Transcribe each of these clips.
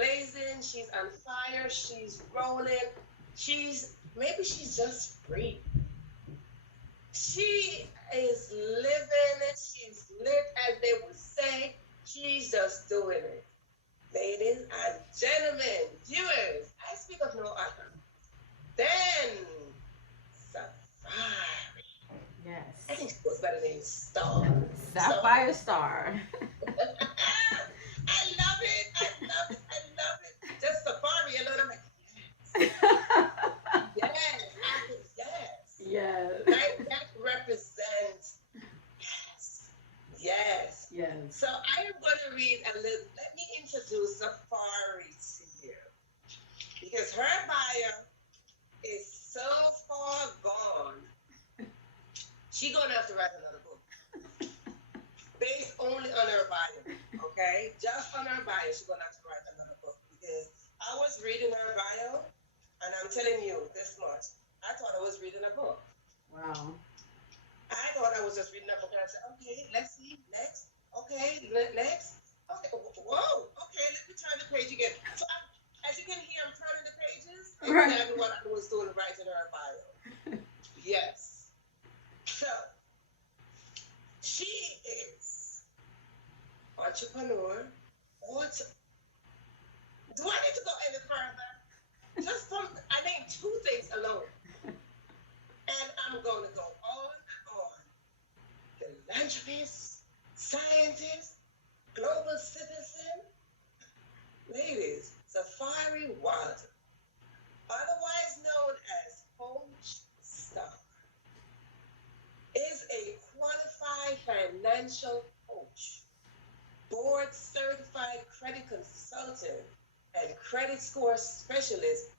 blazing. She's on fire. She's rolling. Maybe she's just free. She is living it. She's lit, as they would say. She's just doing it. Ladies and gentlemen, viewers, I speak of no other than Safari. Yes. I think she goes by the name Star. Sapphire Star. I love it. I love it. I love it. Just Safari alone. I'm like, yes. Yes. Yes. Right? That represents yes. Yes. So I am going to read a little. Let me introduce Safari to you because her bio is so far gone. She's gonna have to write another book based only on her bio. Okay, just on her bio, she's gonna have to write another book because I was reading her bio, and I'm telling you this much. I thought I was reading a book. Wow. I thought I was just reading a book, and I said, okay, let's see, next. Okay, next. Okay, whoa. Okay, let me turn the page again. So, as you can hear, I'm turning the pages. Exactly what I was doing, writing her bio. Yes. So, she is entrepreneur. Do I need to go any further? Just from, I named two things alone. And I'm going to go on and on. Philanthropist, scientist, global citizen. Ladies, Safari Wilder, otherwise known as Coach Star, is a qualified financial coach, board certified credit consultant, and credit score specialist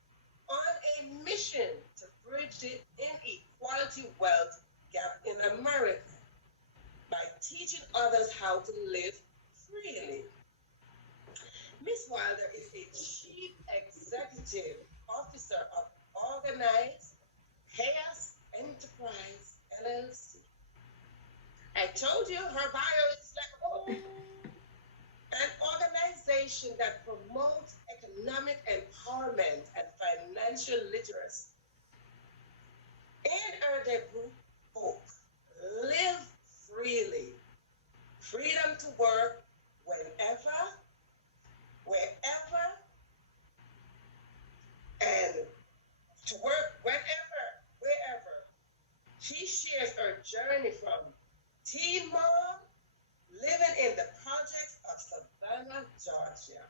on a mission to bridge the inequality wealth gap in America by teaching others how to live freely. Ms. Wilder is a Chief Executive Officer of Organized Chaos Enterprise, LLC. I told you her bio is like, oh, an organization that promotes economic empowerment and financial literacy. In her debut book, Live Freely, Freedom to Work Whenever, Wherever, and to work whenever, wherever. She shares her journey from teen mom living in the projects of Savannah, Georgia,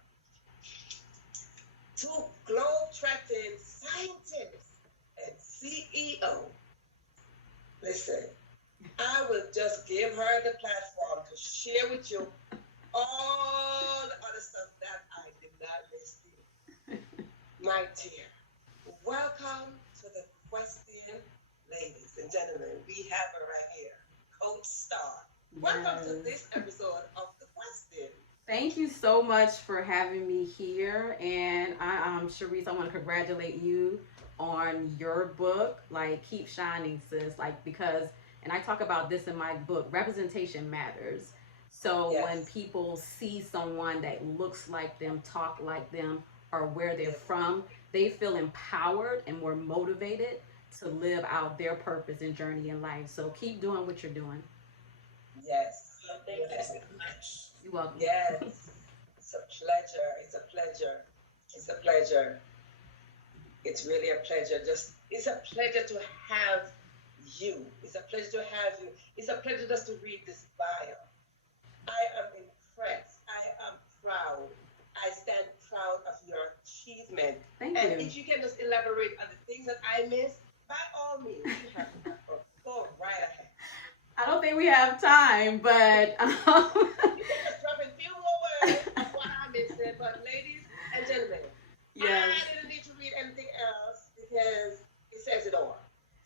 to globe-trotting scientist and CEO. Listen, I will just give her the platform to share with you all the other stuff that I did not list here. My dear, welcome to the question, ladies and gentlemen. We have her right here, Coach Star. Welcome to this episode of The Question. Thank you so much for having me here. And Sharice, I want to congratulate you on your book. Like, keep shining, sis. Like, because, and I talk about this in my book, representation matters. So Yes. when people see someone that looks like them, talk like them, or where they're from, they feel empowered and more motivated to live out their purpose and journey in life. So keep doing what you're doing. Yes. Thank you so much. You're welcome. Yes. It's a pleasure. It's a pleasure. It's a pleasure. It's really a pleasure. It's a pleasure to have you. It's a pleasure to have you. It's a pleasure just to read this bio. I am impressed. I am proud. I stand proud of your achievement. Thank and you. if you can just elaborate on the things that I missed, by all means, you have to go right ahead. I don't think we have time, but You can just drop a few more words of what I missed, but ladies and gentlemen, yes, I didn't need to read anything else because it says it all.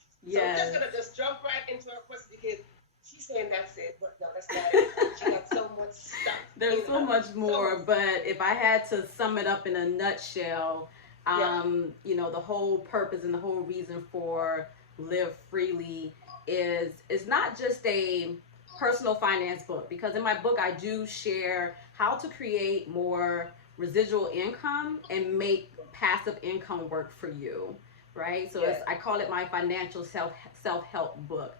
So we're yes. just gonna just jump right into her question because she's saying that's it, but no, that's not it. She got so much stuff. There's in so her. much more, So, but if I had to sum it up in a nutshell, you know, the whole purpose and the whole reason for Live Freely is it's not just a personal finance book, because in my book I do share how to create more residual income and make passive income work for you, right? So it's, Yes. I call it my financial self-help book.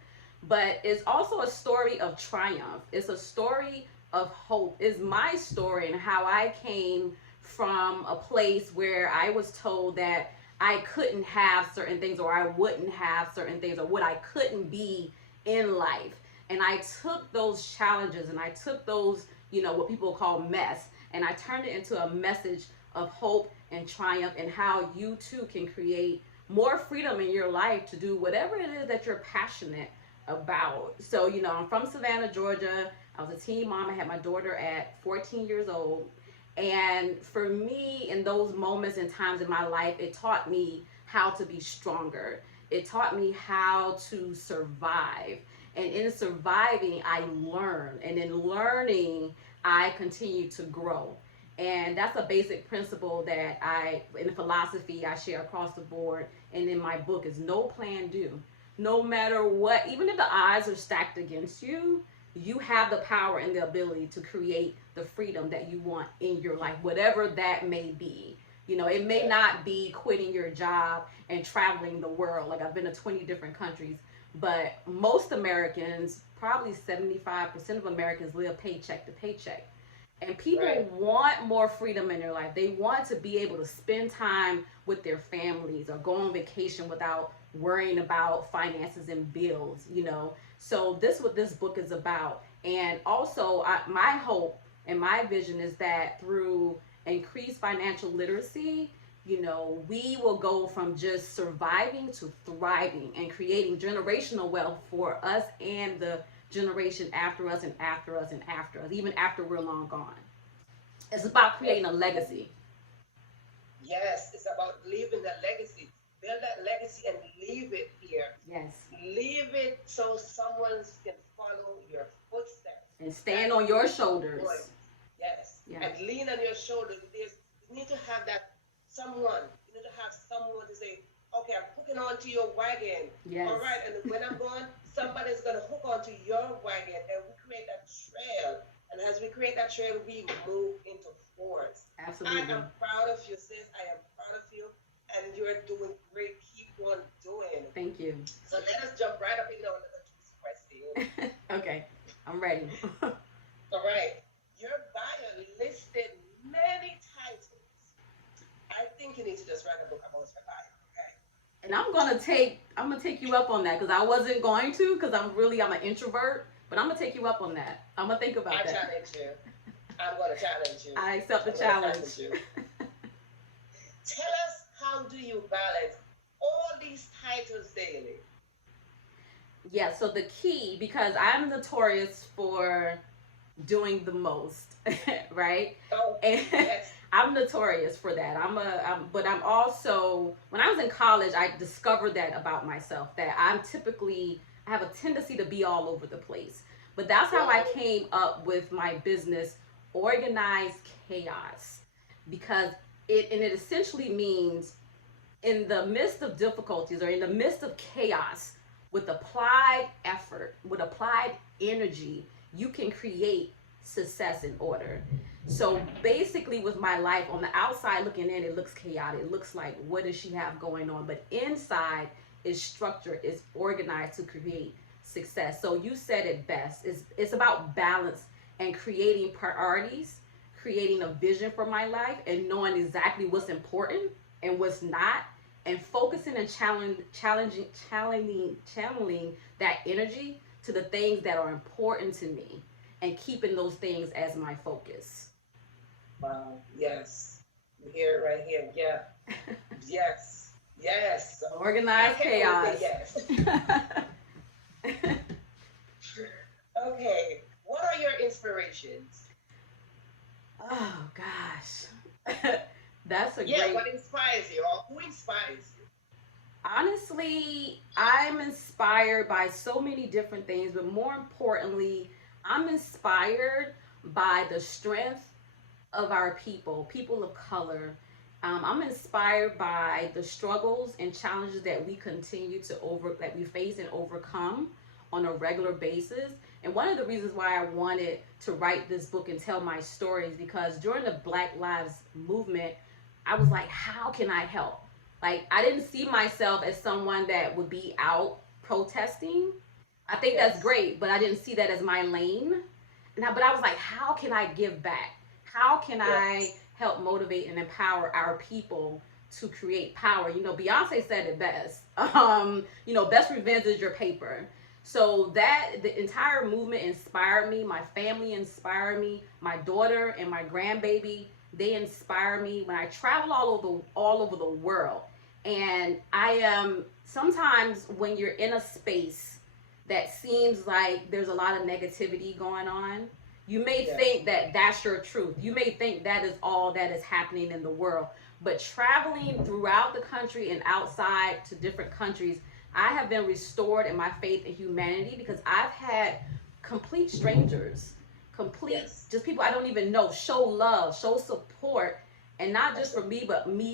But it's also a story of triumph. It's a story of hope. It's my story and how I came from a place where I was told that I couldn't have certain things, or I wouldn't have certain things, or what I couldn't be in life. And I took those challenges and I took those, what people call mess, and I turned it into a message of hope and triumph, and how you too can create more freedom in your life to do whatever it is that you're passionate about. So, I'm from Savannah, Georgia. I was a teen mom. I had my daughter at 14 years old. And for me, in those moments and times in my life, it taught me how to be stronger. It taught me how to survive. And in surviving, I learned. And in learning, I continue to grow. And that's a basic principle that in philosophy, I share across the board. And in my book is no plan do. No matter what, even if the odds are stacked against you, you have the power and the ability to create the freedom that you want in your life, whatever that may be. It may not be quitting your job and traveling the world. Like, I've been to 20 different countries, but most Americans, probably 75% of Americans, live paycheck to paycheck. And people Right. want more freedom in their life. They want to be able to spend time with their families or go on vacation without worrying about finances and bills. So this what this book is about. And also, my hope and my vision is that through increased financial literacy, we will go from just surviving to thriving and creating generational wealth for us and the generation after us and after us and after us, even after we're long gone. It's about creating a legacy. Yes, it's about leaving a legacy. Build that legacy and leave it here. Yes. Leave it so someone can follow your footsteps. And stand That's on your the point. shoulders. Yes. Yes. And lean on your shoulders. You need to have that someone. You need to have someone to say, okay, I'm hooking onto your wagon. Yes. All right. And when I'm gone, somebody's going to hook onto your wagon, and we create that trail. And as we create that trail, we move into force. Absolutely. I am proud of you, sis. I am proud of you. And you're doing great. Keep on doing. Thank you. So let us jump right up into another juicy question. Okay, I'm ready. All right. Your bio listed many titles. I think you need to just write a book about your bio, okay? And I'm gonna take you up on that, because I wasn't going to, because I'm an introvert, but I'm gonna take you up on that. I'm gonna think about I that. challenge you. I'm going to challenge you. I accept the I'm gonna challenge. you. Tell us, how do you balance all these titles daily? Yeah, so the key, because I'm notorious for doing the most, right? Oh, And yes. I'm notorious for that. But I'm also, when I was in college, I discovered that about myself, that I have a tendency to be all over the place. But that's how I came up with my business, Organized Chaos, because it essentially means, in the midst of difficulties or in the midst of chaos, with applied effort, with applied energy, you can create success and order. So basically, with my life, on the outside looking in, it looks chaotic. It looks like, what does she have going on? But inside is structured, is organized to create success. So you said it best. It's about balance and creating priorities, creating a vision for my life, and knowing exactly what's important and what's not, and focusing and channeling that energy to the things that are important to me, and keeping those things as my focus. Wow. Yes. You hear it right here. Yeah. Yes. Yes. Organized chaos. Yes. Okay. What are your inspirations? Oh gosh. That's a Yeah, great. what inspires you, or who inspires you? Honestly, I'm inspired by so many different things, but more importantly, I'm inspired by the strength of our people of color. I'm inspired by the struggles and challenges that we face and overcome on a regular basis. And one of the reasons why I wanted to write this book and tell my story is because during the Black Lives movement, I was like, how can I help? Like, I didn't see myself as someone that would be out protesting. I think that's Yes. great, but I didn't see that as my lane. But I was like, how can I give back? How can I Yes. help motivate and empower our people to create power? You know, Beyonce said it best. Best revenge is your paper. So that the entire movement inspired me. My family inspired me. My daughter and my grandbaby, they inspire me. When I travel all over the world, and I am sometimes when you're in a space that seems like there's a lot of negativity going on, you may Yes. think that that's your truth. You may think that is all that is happening in the world. But traveling throughout the country and outside to different countries, I have been restored in my faith in humanity because I've had complete strangers, complete Yes. just people I don't even know, show love, show support, and not just That's for it. me, but me